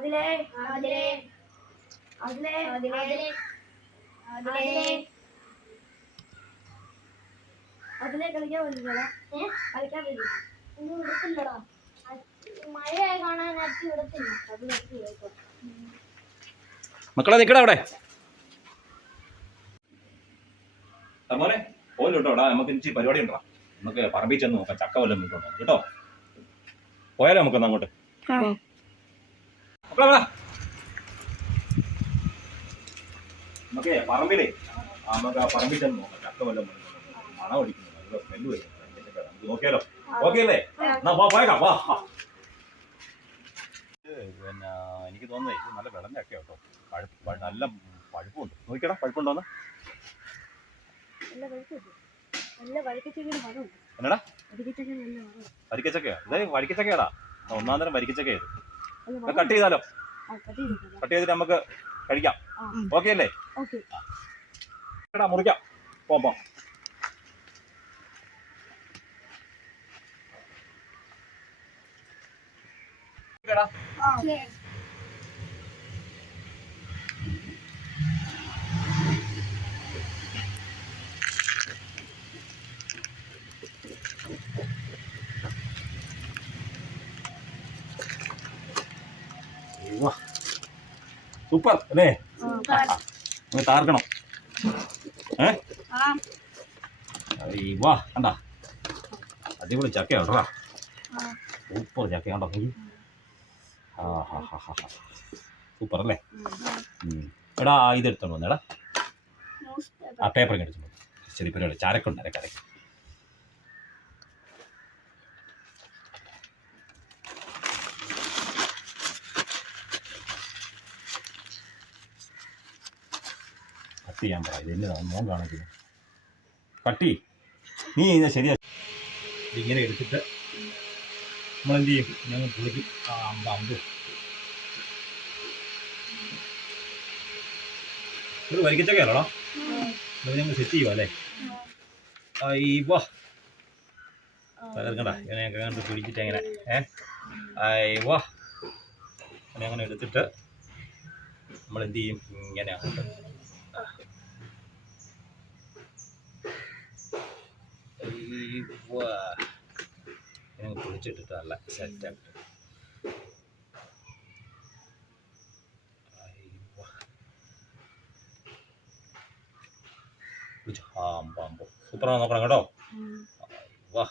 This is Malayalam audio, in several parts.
അതിലേ അതിലെ അതിലെ അതിലെ അതിലേ. അതിലേ കളിക്കാൻ മഴ കാണാൻ അച്ഛൻ അത് മക്കളെ നിക്കടാ അവിടെ. അതുപോലെ കേട്ടോടാ നമുക്ക് ഇച്ചിരി പരിപാടി ഉണ്ടോ? നമുക്ക് പറമ്പിച്ചെന്ന് നോക്കാം. ചക്ക വല്ലതും കിട്ടുണ്ടോ കേട്ടോ? പോയാലോ നമുക്കൊന്ന് അങ്ങോട്ട്. നമുക്കേ പറമ്പിലേ നമുക്ക് ആ പറമ്പിൽ ചെന്ന് നോക്കാം. ചക്ക വല്ലതും? മണം അടിക്കുന്നു നല്ല സ്മെല്ല് വരും നമുക്ക് നോക്കിയാലോ? ഓക്കെ അല്ലേ എന്നാ പോ പോയേക്കാം വാ പിന്നെ എനിക്ക് തോന്നുന്നത് ഇത് നല്ല വിളഞ്ഞ ചക്ക കേട്ടോ പഴുപ്പ് നല്ല പഴുപ്പുണ്ട്. നോക്കിയടാ പഴുപ്പുണ്ടോന്ന് എന്നടാ? വരിക്കച്ചക്കയോ? ഇത് വരിക്കച്ചക്കയാടാ? ഒന്നാം തരം വരിക്കച്ചക്കയായിരുന്നു കട്ട് ചെയ്താലോ? കട്ട് ചെയ്തിട്ട് നമുക്ക് കഴിക്കാം. ഓക്കെ അല്ലേ? ഓക്കെ എടാ മുറിക്കാം. പോ പോ. എടാ, സൂപ്പർ അല്ലേ? അങ്ങനെ താർക്കണം. ഏ? വാ കണ്ട. അടിപൊളി ചക്ക ഉണ്ടാ സൂപ്പർ ചക്ക കണ്ടോ ആ ഹാ ഹാ ഹാ ഹാ. സൂപ്പർ അല്ലേ? എടാ ആ ഇത് എടുത്തോണ്ട് വന്നേടാ ആ പേപ്പർ. ഇങ്ങനെ എടുത്തോണ്ട്. ശരി പരിപാടി ചാരക്കുണ്ട് അരക്കര കട്ട് ചെയ്യാൻ പറയാം എന്നതാ മോൻ കാണിക്കുന്നു. കട്ടി നീ ഇതിനെ ശരിയാ. ഇങ്ങനെ എടുത്തിട്ട് നമ്മളെന്ത് ചെയ്യും? ഞങ്ങൾ പുളിക്കും. ആ അമ്പ അമ്പ്. ഒരു വരിക്കച്ചക്കയല്ലോടാ അത് ഞങ്ങൾ സെറ്റ് ചെയ്യുക അല്ലേ? അയ്യോ തകർക്കണ്ട. ഇങ്ങനെ കണ്ട് പിടിച്ചിട്ട് എങ്ങനെ ഏ? അയ്യോ അങ്ങനെ എടുത്തിട്ട് നമ്മൾ എന്ത് ചെയ്യും? ഇങ്ങനെ അങ്ങോട്ട് ഇങ്ങനെ പൊളിച്ചിട്ടിട്ട് നല്ല സെറ്റായിട്ട് സൂപ്പറാണ് നോക്കണം കേട്ടോ. വാ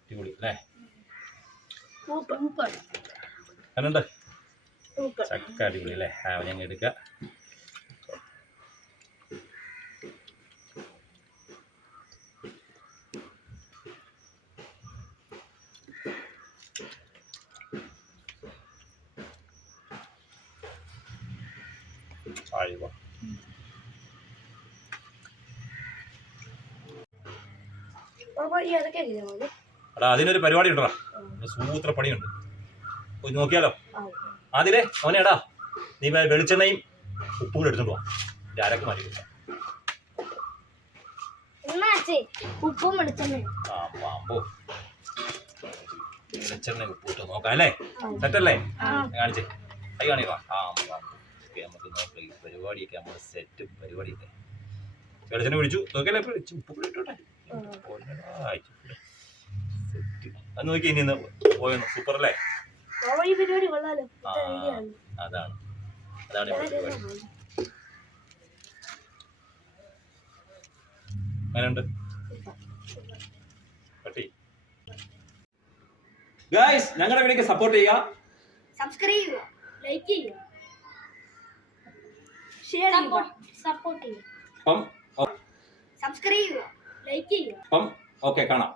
അടിപൊളി അല്ലേ? സൂപ്പർ ചക്ക അടിപൊളി അല്ലേ? ആ ഞങ്ങൾ എടുക്കുക എങ്ങനെയാ എടാ അതിനൊരു പരിപാടി ഉണ്ടോ സൂത്ര പണിയുണ്ട് പോയി നോക്കിയാലോ? അതിലേ മോനേടാ നീ വെളിച്ചെണ്ണയും ഉപ്പും കൂടെ എടുത്തോണ്ട് വാ അരക്ക് മാറ്റി ഉപ്പും വെളിച്ചെണ്ണ ആ പാമ്പോ. വെളിച്ചെണ്ണ ഉപ്പ് ഇട്ട് നോക്കാം അല്ലേ? സെറ്റല്ലേ കാണിച്ചേ. കൈ കാണിക്കാം ആ ഓക്കെ നമുക്ക് നോക്കാം. ഈ പരിപാടിയൊക്കെ നമ്മൾ സെറ്റ് പരിപാടിയൊക്കെ. വെളിച്ചെണ്ണ വിളിച്ചു നോക്കിയാലേ ഉപ്പ് ഇട്ടോട്ടെ? സെറ്റ് അത് നോക്കി ഇനി പോയെന്നു. സൂപ്പർ അല്ലേ? അതാണ്. അതാണ് പരിപാടി. അങ്ങനെയുണ്ട് പട്ടി. ഗായ്സ് ഞങ്ങളുടെ വീഡിയോക്ക് സപ്പോർട്ട് ചെയ്യുക. സബ്സ്ക്രൈബ് ചെയ്യുക. ലൈക്ക് ചെയ്യുക. ഷെയർ സപ്പോർട്ട് സപ്പോർട്ട് ചെയ്യുക. അപ്പം സബ്സ്ക്രൈബ് ചെയ്യുക. ലൈക്ക് ചെയ്യുക. അപ്പം ഓക്കെ കാണാം.